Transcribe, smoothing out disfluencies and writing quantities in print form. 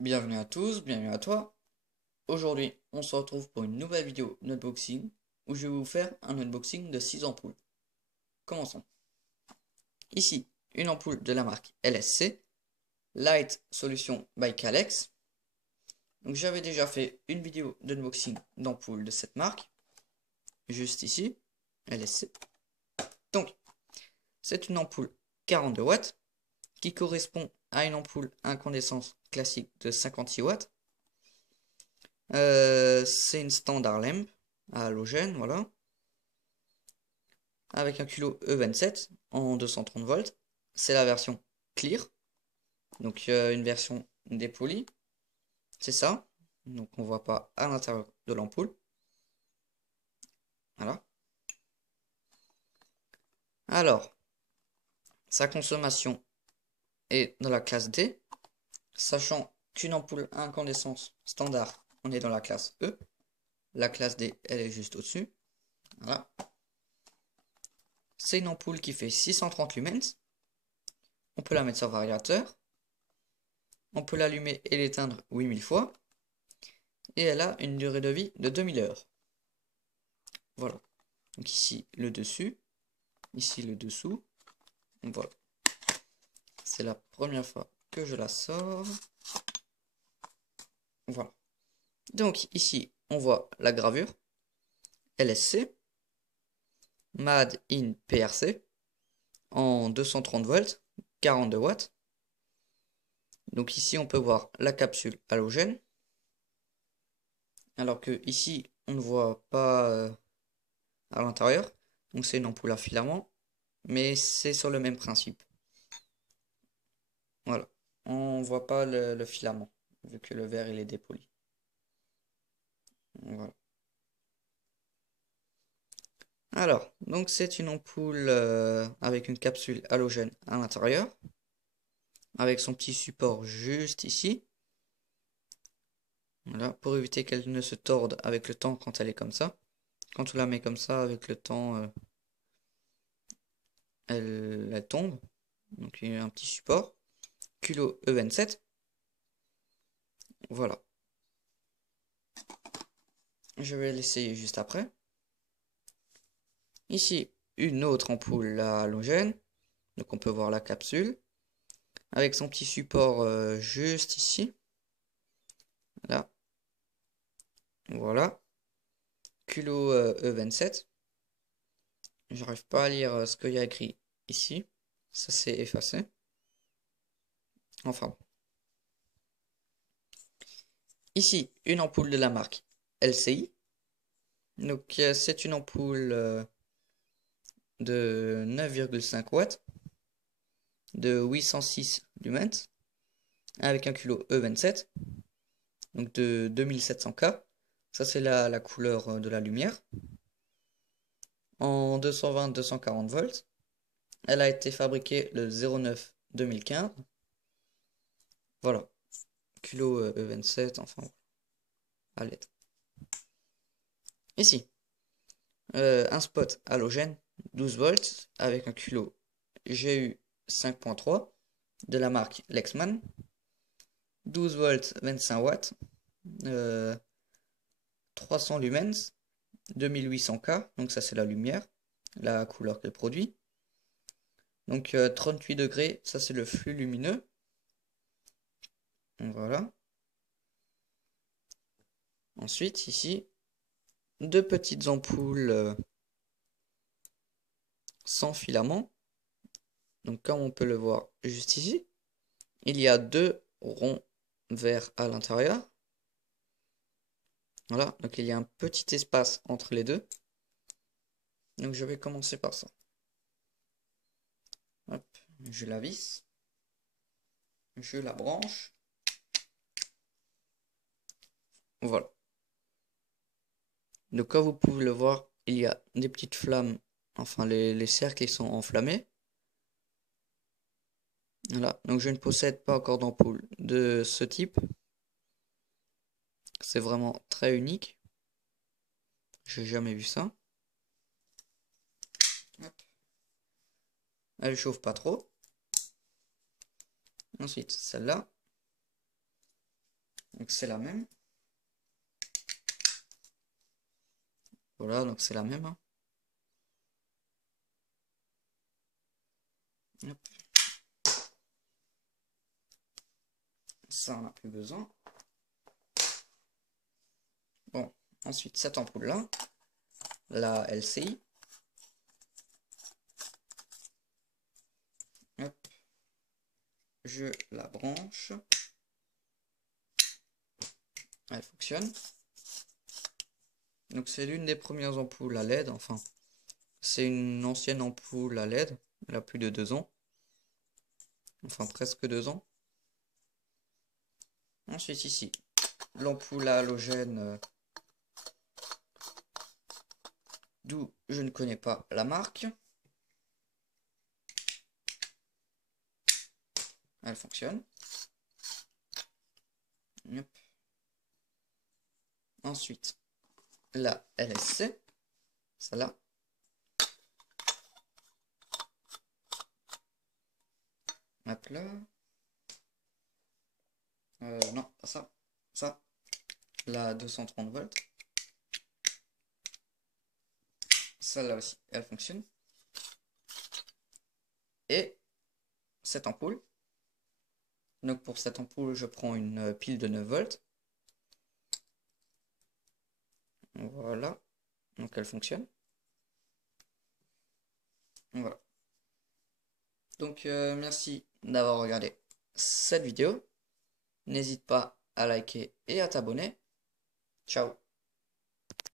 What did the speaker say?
Bienvenue à tous, bienvenue à toi. Aujourd'hui, on se retrouve pour une nouvelle vidéo d'unboxing où je vais vous faire un unboxing de 6 ampoules. Commençons. Ici, une ampoule de la marque LSC, Light Solution by Calex. Donc j'avais déjà fait une vidéo d'unboxing d'ampoules de cette marque, juste ici, LSC. Donc, c'est une ampoule 42 watts qui correspond à une ampoule à incandescence classique de 56 watts. C'est une standard lamp à halogène, voilà. Avec un culot E27 en 230 volts. C'est la version clear. Donc une version dépolie. C'est ça. Donc on voit pas à l'intérieur de l'ampoule. Voilà. Alors, sa consommation est dans la classe D. Sachant qu'une ampoule à incandescence standard, on est dans la classe E. La classe D, elle est juste au-dessus. Voilà. C'est une ampoule qui fait 630 lumens. On peut la mettre sur variateur. On peut l'allumer et l'éteindre 8000 fois. Et elle a une durée de vie de 2000 heures. Voilà. Donc ici le dessus, ici le dessous. Donc voilà. C'est la première fois que je la sors. Voilà. Donc ici, on voit la gravure LSC, Made in PRC, en 230 volts, 42 watts. Donc ici, on peut voir la capsule halogène. Alors que ici, on ne voit pas à l'intérieur. Donc c'est une ampoule à filament, mais c'est sur le même principe. Voilà. On voit pas le filament, vu que le verre il est dépoli. Voilà. Alors, donc c'est une ampoule avec une capsule halogène à l'intérieur, avec son petit support juste ici. Voilà, pour éviter qu'elle ne se torde avec le temps quand elle est comme ça. Quand on la met comme ça, avec le temps, elle tombe. Donc il y a un petit support. Culot E27. Voilà. Je vais l'essayer juste après. Ici, une autre ampoule à halogène. Donc on peut voir la capsule. Avec son petit support juste ici. Là. Voilà. Culot E27. J'arrive pas à lire ce qu'il y a écrit ici. Ça s'est effacé. Enfin. Ici, une ampoule de la marque LCI. Donc c'est une ampoule de 9,5 watts. De 806 lumens. Avec un culot E27. Donc de 2700K. Ça c'est la couleur de la lumière. En 220-240 volts. Elle a été fabriquée le 09 2015. Voilà. Culot E27, enfin, à l'aide. Ici, un spot halogène 12 volts avec un culot GU 5.3 de la marque Lexman. 12 volts 25 watts. 300 lumens. 2800K. Donc ça c'est la lumière. La couleur qu'elle produit. Donc 38 degrés. Ça c'est le flux lumineux. Voilà. Ensuite ici, deux petites ampoules sans filament. Donc comme on peut le voir juste ici, il y a deux ronds verts à l'intérieur. Voilà, donc il y a un petit espace entre les deux. Donc je vais commencer par ça. Hop, je la visse. Je la branche. Voilà. Donc comme vous pouvez le voir, il y a des petites flammes. Enfin, les cercles ils sont enflammés. Voilà, donc je ne possède pas encore d'ampoule de ce type. C'est vraiment très unique. J'ai jamais vu ça. Hop. Elle chauffe pas trop. Ensuite, celle-là. Donc c'est la même. Voilà, donc c'est la même, hein. Hop. Ça, on n'a plus besoin. Bon, ensuite, cette ampoule-là, la LCI. Hop. Je la branche. Elle fonctionne. Donc c'est l'une des premières ampoules à LED, enfin, c'est une ancienne ampoule à LED, elle a plus de 2 ans. Enfin, presque 2 ans. Ensuite ici, l'ampoule à halogène, d'où je ne connais pas la marque. Elle fonctionne. Hop. Ensuite, la LSC, celle-là. Hop là. Non, pas ça. Ça. La 230 volts. Celle-là aussi, elle fonctionne. Et cette ampoule. Donc pour cette ampoule, je prends une pile de 9 volts. Voilà. Donc elle fonctionne. Voilà. Donc merci d'avoir regardé cette vidéo. N'hésite pas à liker et à t'abonner. Ciao.